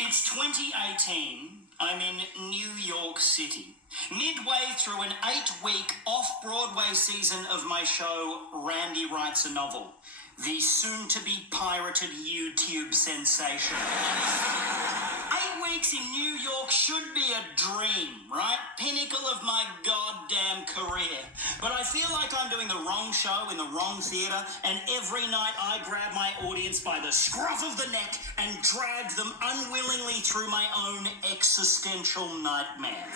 It's 2018. I'm in New York City, midway through an 8-week off-Broadway season of my show, Randy Writes a Novel, the soon-to-be pirated YouTube sensation. 8 weeks in New York should be a dream, right? Pinnacle of my goddamn career. But I feel like I'm doing the wrong show in the wrong theatre, and every night I grab my audience by the scruff of the neck and drag them unwillingly through my own existential nightmare.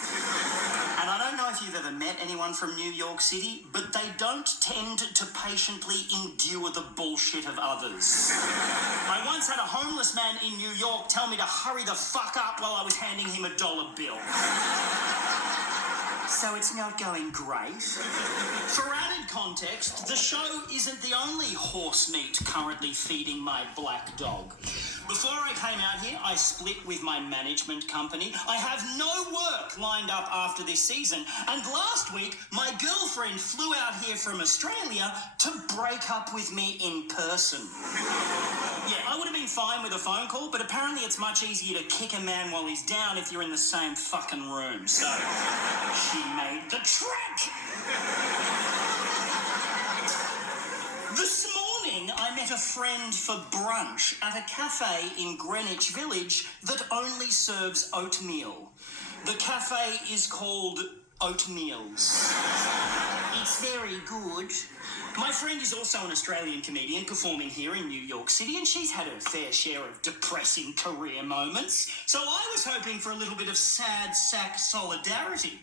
And I don't know if you've ever met anyone from New York City, but they don't tend to patiently endure the bullshit of others. I once had a homeless man in New York tell me to hurry the fuck up while I was handing him a dollar bill. So it's not going great. For added context, the show isn't the only horse meat currently feeding my black dog. Before I came out here, I split with my management company. I have no work lined up after this season, and last week, my girlfriend flew out here from Australia to break up with me in person. Yeah, I would have been fine with a phone call, but apparently it's much easier to kick a man while he's down if you're in the same fucking room. So, she made the trek. This morning, I met a friend for brunch at a cafe in Greenwich Village that only serves oatmeal. The cafe is called Oatmeals. It's very good. My friend is also an Australian comedian performing here in New York City, and she's had her fair share of depressing career moments. So I was hoping for a little bit of sad sack solidarity.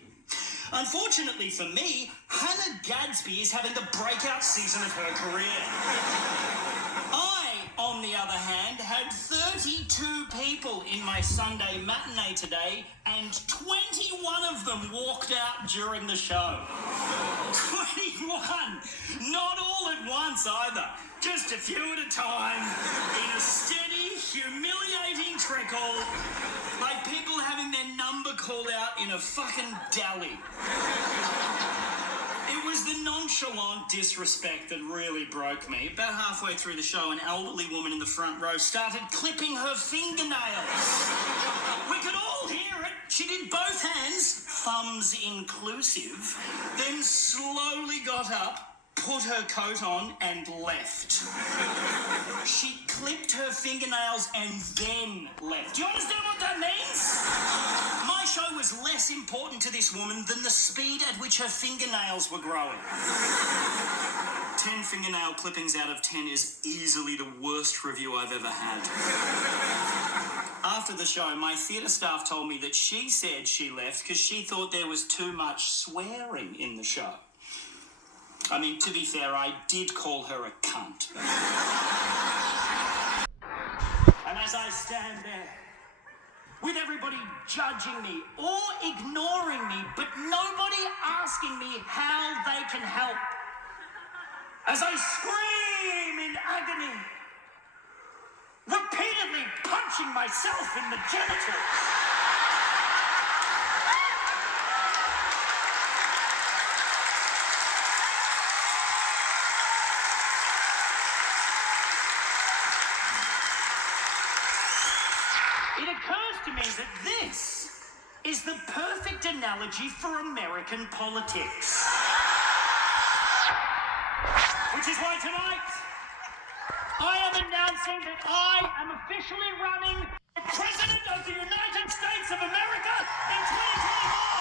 Unfortunately for me, Hannah Gadsby is having the breakout season of her career. I, on the other hand, had 32 people in my Sunday matinee today, and 21 of them walked out during the show. 21! Not all at once either. Just a few at a time, in a steady, humiliating trickle, like people having their number called out in a fucking deli. It was the nonchalant disrespect that really broke me. About halfway through the show, an elderly woman in the front row started clipping her fingernails. We could all hear it. She did both hands, thumbs inclusive, then slowly got up, put her coat on, and left. She clipped her fingernails and then left. Do you understand what that means? My show was less important to this woman than the speed at which her fingernails were growing. 10 fingernail clippings out of 10 is easily the worst review I've ever had. After the show, my theatre staff told me that she said she left because she thought there was too much swearing in the show. I mean, to be fair, I did call her a cunt. And as I stand there, with everybody judging me or ignoring me, but nobody asking me how they can help, as I scream in agony, repeatedly punching myself in the genitals, it occurs to me that this is the perfect analogy for American politics. Which is why tonight, I am announcing that I am officially running for President of the United States of America in 2024.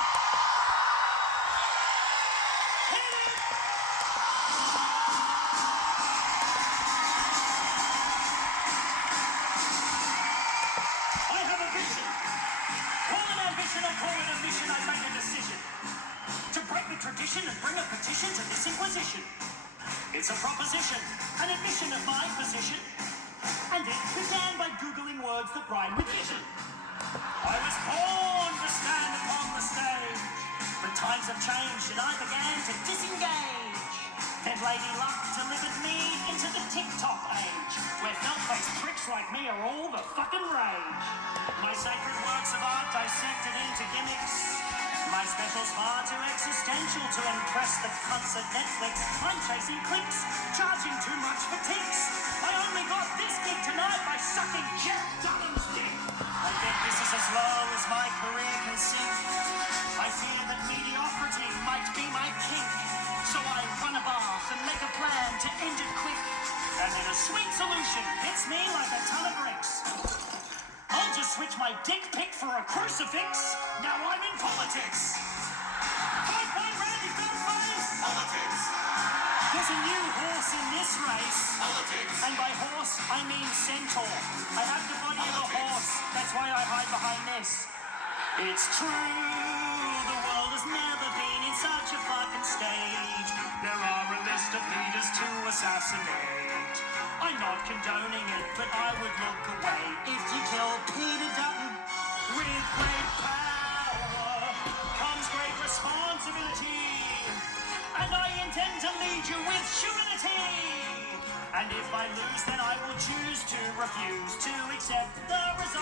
Hit it! I have a vision. Call it ambition or call it a mission, I make a decision. To break the tradition and bring a petition to this inquisition. It's a proposition, an admission of my position. And it began by Googling words that rhyme with vision. I was born to stand upon the stage, but times have changed and I began to disengage. Then Lady Luck delivered me into the TikTok age, where felt-faced pricks like me are all the fucking rage. My sacred works of art dissected into gimmicks. My special's far too existential to impress the cunts at Netflix. I'm chasing clicks, charging too much for ticks. I only got this gig tonight by sucking Jeff Dunham's dick. I get sink. I fear that mediocrity might be my kink. So I run a bath and make a plan to end it quick. And then a sweet solution hits me like a ton of bricks. I'll just switch my dick pic for a crucifix. Now I'm in politics. 5 point Randy Fairface. Politics. There's a new horse in this race. Politics. And by horse, I mean centaur. I have the body of a horse. That's why I hide behind this. It's true, the world has never been in such a fucking state. There are a list of leaders to assassinate. I'm not condoning it, but I would look away if you kill Peter Dutton. With great power comes great responsibility, and I intend to lead you with humility. And if I lose, then I will choose to refuse to accept the result.